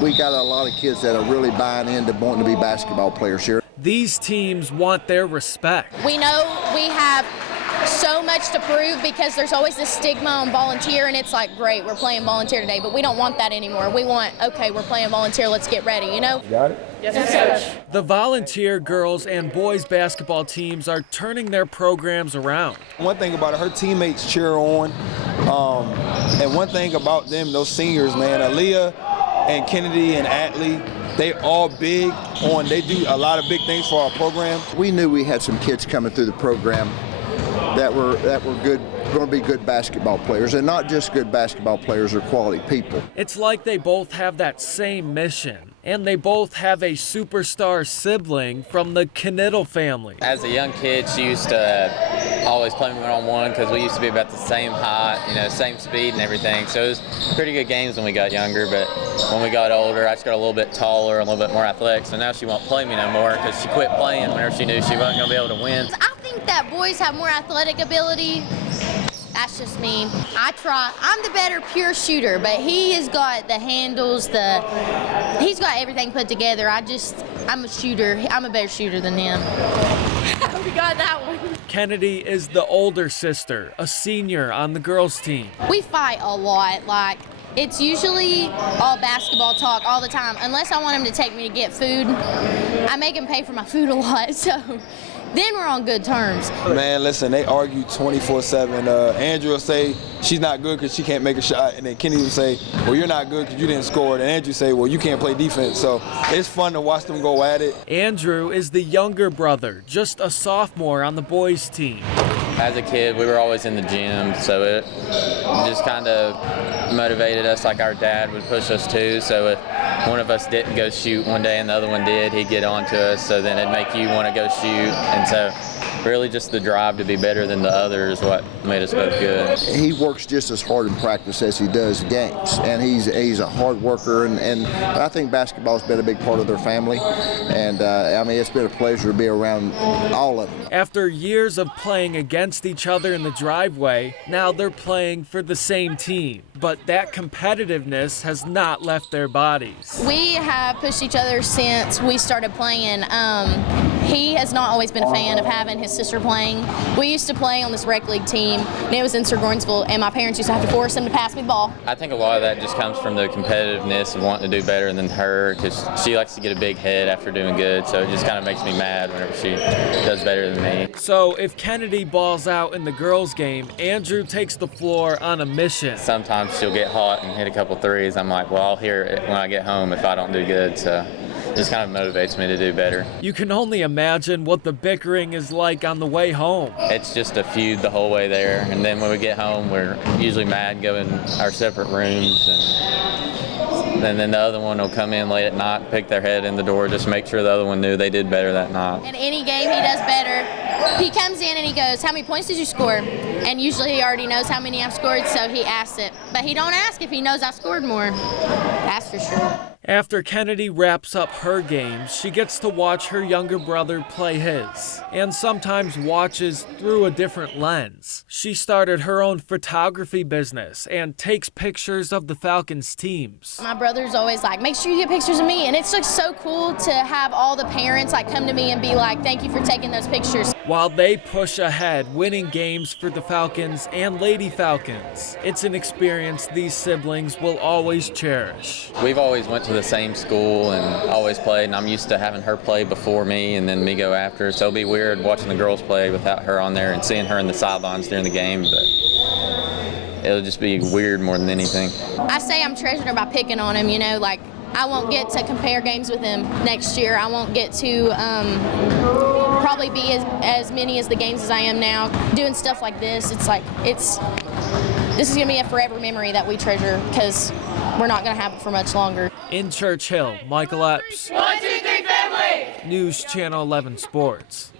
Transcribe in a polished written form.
We got a lot of kids that are really buying into wanting to be basketball players here. These teams want their respect. We know we have so much to prove because there's always this stigma on volunteer, and it's like, great, we're playing volunteer today, but we don't want that anymore. We want, okay, we're playing volunteer, let's get ready, you know? Got it? Yes, Coach. The volunteer girls and boys basketball teams are turning their programs around. One thing about it, her teammates cheer on. And one thing about them, those seniors, man, Aaliyah and Kennedy and Atlee, they all big on, they do a lot of big things for our program. We knew we had some kids coming through the program that were good, going to be good basketball players, and not just good basketball players, or quality people. It's like they both have that same mission, and they both have a superstar sibling from the Knittel family. As a young kid, she used to always play me one-on-one because we used to be about the same height, you know, same speed and everything. So it was pretty good games when we got younger, but when we got older, I just got a little bit taller, a little bit more athletic, so now she won't play me no more because she quit playing whenever she knew she wasn't going to be able to win. I think that boys have more athletic ability. That's just me. I try. I'm the better pure shooter, but he has got the handles, he's got everything put together. I'm a shooter. I'm a better shooter than him. We got that one. Kennedy is the older sister, a senior on the girls' team. We fight a lot. Like, it's usually all basketball talk all the time. Unless I want him to take me to get food, I make him pay for my food a lot. So then we're on good terms. Man, listen, they argue 24/7. Andrew will say she's not good because she can't make a shot, and then Kenny will say, well, you're not good because you didn't score, and Andrew say, well, you can't play defense. So it's fun to watch them go at it. Andrew is the younger brother, just a sophomore on the boys' team. As a kid, we were always in the gym, so it just kind of motivated us like our dad would push us too. So if one of us didn't go shoot one day and the other one did, he'd get on to us, so then it'd make you want to go shoot. And so really just the drive to be better than the other is what made us both good. He works just as hard in practice as he does games, and he's a hard worker, and I think basketball's been a big part of their family, and I mean, it's been a pleasure to be around all of them. After years of playing against each other in the driveway, now they're playing for the same team. But that competitiveness has not left their bodies. We have pushed each other since we started playing. He has not always been a fan of having his sister playing. We used to play on this rec league team, and it was in Sir Gornsville, and my parents used to have to force him to pass me the ball. I think a lot of that just comes from the competitiveness of wanting to do better than her, because she likes to get a big head after doing good, so it just kind of makes me mad whenever she does better than me. So if Kennedy balls out in the girls' game, Andrew takes the floor on a mission. Sometimes she'll get hot and hit a couple threes. I'm like, well, I'll hear it when I get home if I don't do good, so it just kind of motivates me to do better. You can only imagine what the bickering is like on the way home. It's just a feud the whole way there, and then when we get home, we're usually mad, go in our separate rooms, and then the other one will come in late at night, pick their head in the door, just make sure the other one knew they did better that night. In any game he does better. He comes in and he goes, how many points did you score? And usually he already knows how many I've scored, so he asks it. But he don't ask if he knows I scored more. That's for sure. After Kennedy wraps up her games, she gets to watch her younger brother play his, and sometimes watches through a different lens. She started her own photography business and takes pictures of the Falcons teams. My brother's always like, make sure you get pictures of me, and it's just so cool to have all the parents like come to me and be like, thank you for taking those pictures. While they push ahead, winning games for the Falcons and Lady Falcons, it's an experience these siblings will always cherish. We've always went to the same school and always played, and I'm used to having her play before me and then me go after, so it'll be weird watching the girls play without her on there and seeing her in the sidelines during the game, but it'll just be weird more than anything. I say I'm treasuring her by picking on him, you know, like I won't get to compare games with him next year. I won't get to probably be as many as the games as I am now. Doing stuff like this, it's like, this is going to be a forever memory that we treasure because we're not going to have it for much longer. In Church Hill, Michael Epps, 1, 2, 3 family! News Channel 11 Sports.